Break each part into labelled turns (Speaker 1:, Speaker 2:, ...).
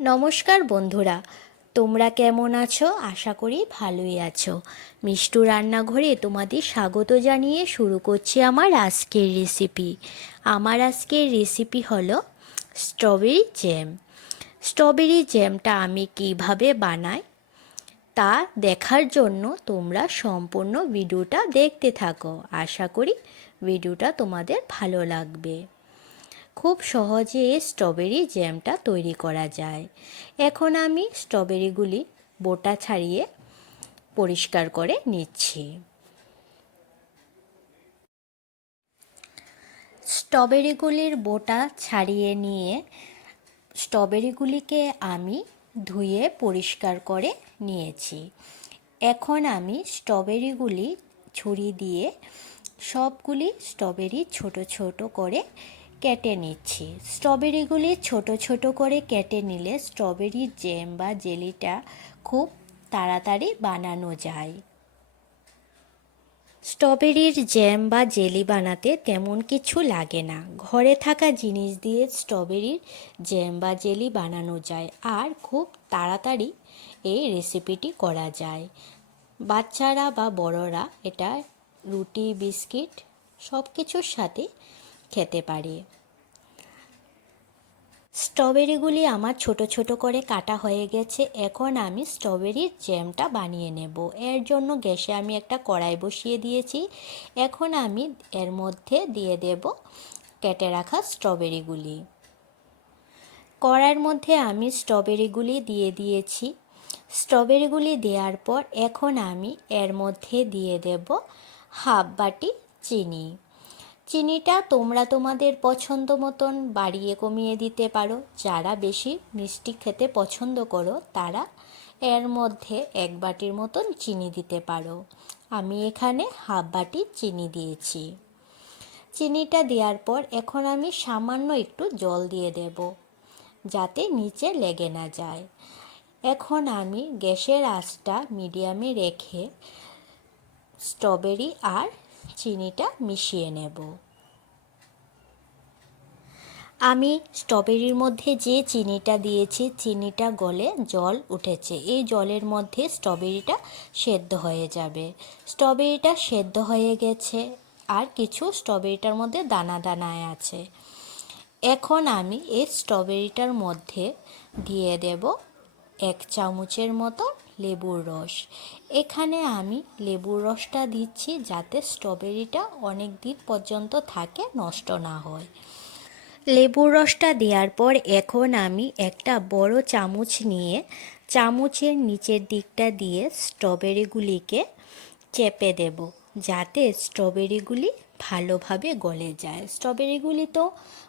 Speaker 1: নমস্কার বন্ধুরা, তোমরা কেমন আছো? আশা করি ভালোই আছো। মিষ্টু রান্নাঘরে তোমাদের স্বাগত জানিয়ে শুরু করছি আমার আজকের রেসিপি আমার আজকের রেসিপি হলো স্ট্রবেরি জ্যাম স্ট্রবেরি জ্যামটা আমি কীভাবে বানাই তা দেখার জন্য তোমরা সম্পূর্ণ ভিডিওটা দেখতে থাকো। আশা করি ভিডিওটা তোমাদের ভালো লাগবে। খুব সহজে স্ট্রবেরি জ্যামটা তৈরি করা যায়। এখন আমি স্ট্রবেরিগুলি বোটা ছাড়িয়ে পরিষ্কার করে নিচ্ছি। স্ট্রবেরিগুলির বোটা ছাড়িয়ে নিয়ে স্ট্রবেরিগুলিকে আমি ধুয়ে পরিষ্কার করে নিয়েছি। এখন আমি স্ট্রবেরিগুলি ছুরি দিয়ে সবগুলি স্ট্রবেরি ছোট ছোট করে কেটে নিচ্ছি। স্ট্রবেরিগুলি ছোট ছোট করে কেটে নিলে স্ট্রবেরির জ্যাম বা জেলিটা খুব তাড়াতাড়ি বানানো যায়। স্ট্রবেরির জ্যাম বা জেলি বানাতে তেমন কিছু লাগে না। ঘরে থাকা জিনিস দিয়ে স্ট্রবেরির জ্যাম বা জেলি বানানো যায় আর খুব তাড়াতাড়ি এই রেসিপিটি করা যায়। বাচ্চারা বা বড়রা এটা রুটি, বিস্কিট সব কিছুর সাথে খেতে পারি। স্ট্রবেরিগুলি আমার ছোট ছোট করে কাটা হয়ে গেছে। এখন আমি স্ট্রবেরির জ্যামটা বানিয়ে নেব। এর জন্য গ্যাসে আমি একটা কড়াই বসিয়ে দিয়েছি। এখন আমি এর মধ্যে দিয়ে দেব কেটে রাখা স্ট্রবেরিগুলি। কড়াইয়ের মধ্যে আমি স্ট্রবেরিগুলি দিয়ে দিয়েছি। স্ট্রবেরিগুলি দেওয়ার পর এখন আমি এর মধ্যে দিয়ে দেব হাফ বাটি চিনি। চিনিটা তোমরা তোমাদের পছন্দ মতন বাড়িয়ে কমিয়ে দিতে পারো। যারা বেশি মিষ্টি খেতে পছন্দ করো, তারা এর মধ্যে এক বাটির মতন চিনি দিতে পারো। আমি এখানে হাফ বাটি চিনি দিয়েছি। চিনিটা দেওয়ার পর এখন আমি সামান্য একটু জল দিয়ে দেব, যাতে নিচে লেগে না যায়। এখন আমি গ্যাসের আঁচটা মিডিয়ামে রেখে স্ট্রবেরি আর চিনিটা মিশিয়ে নেব। আমি স্ট্রবেরির মধ্যে যে চিনিটা দিয়েছি, চিনিটা গলে জল উঠেছে। এই জলের মধ্যে স্ট্রবেরিটা সেদ্ধ হয়ে যাবে। স্ট্রবেরিটা সেদ্ধ হয়ে গেছে, আর কিছু স্ট্রবেরিটার মধ্যে দানা দানায় আছে। এখন আমি এই স্ট্রবেরিটার মধ্যে দিয়ে দেব এক চামচের মতো লেবুর রস। এখানে আমি লেবুর রসটা দিচ্ছি যাতে স্ট্রবেরিটা অনেক দিন পর্যন্ত থাকে, নষ্ট না হয়। লেবুর রসটা দেওয়ার পর এখন আমি একটা বড় চামচ নিয়ে চামচের নিচের দিকটা দিয়ে স্ট্রবেরিগুলিকে চেপে দেব, যাতে স্ট্রবেরিগুলি ভালোভাবে গলে যায়। স্ট্রবেরিগুলি তো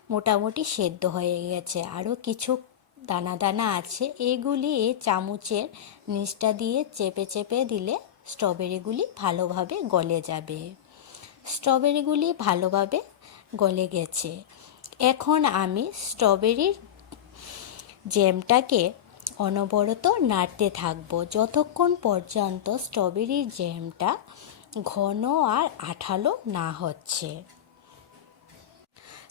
Speaker 1: মোটামুটি সেদ্ধ হয়ে গেছে, আরও কিছু দানা দানা আছে, এগুলি এই চামচের নিচটা দিয়ে চেপে চেপে দিলে স্ট্রবেরিগুলি ভালোভাবে গলে যাবে। স্ট্রবেরিগুলি ভালোভাবে গলে গেছে। এখন আমি স্ট্রবেরির জ্যামটাকে অনবরত নাড়তে থাকব। যতক্ষণ পর্যন্ত স্ট্রবেরির জ্যামটা ঘন আর আঠালো না হচ্ছে।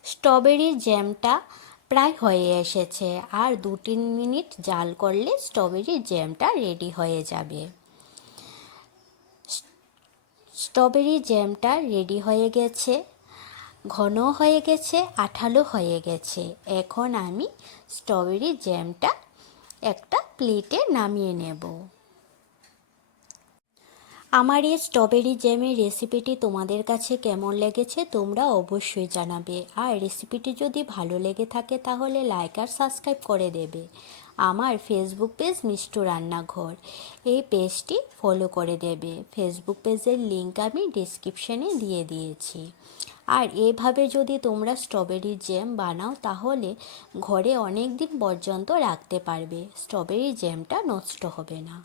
Speaker 1: স্ট্রবেরির জ্যামটা প্রায় হয়ে এসেছে আর দু তিন মিনিট জাল করলে স্ট্রবেরির জ্যামটা রেডি হয়ে যাবে। স্ট্রবেরি জ্যামটা রেডি হয়ে গেছে। ঘন হয়ে গেছে আঠালো হয়ে গেছে। এখন আমি স্ট্রবেরি জ্যামটা একটা প্লেটে নামিয়ে নেব। আমার এই স্ট্রবেরি জ্যামের রেসিপিটি তোমাদের কাছে কেমন লেগেছে, তোমরা অবশ্যই জানাবে। আর রেসিপিটি যদি ভালো লেগে থাকে, তাহলে লাইক আর সাবস্ক্রাইব করে দেবে। আমার ফেসবুক পেজ মিষ্টু রান্নাঘর। এই পেজটি ফলো করে দেবে। ফেসবুক পেজের লিঙ্ক আমি ডিসক্রিপশানে দিয়ে দিয়েছি। আর এভাবে যদি তোমরা স্ট্রবেরি জ্যাম বানাও, তাহলে ঘরে অনেক দিন পর্যন্ত রাখতে পারবে। স্ট্রবেরি জ্যামটা নষ্ট হবে না।